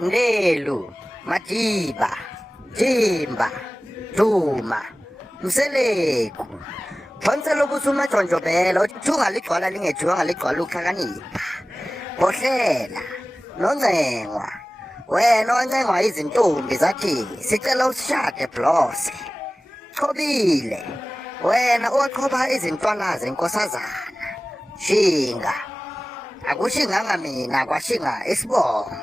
Ndelu, Madiba, Jimba, Duma, Mseleku. Phantse lokuthi umajonjobela uthi ungaligcwala lingejwe ungaligcwala ukhakanipha. Bohlela, noncengwa. Wena oncengwa izintombi zathi sicela usishade blose. Chobile, wena oqhoba izintwana zenkosazana. Shinga. Akushinganga mina kwashinga isibongo.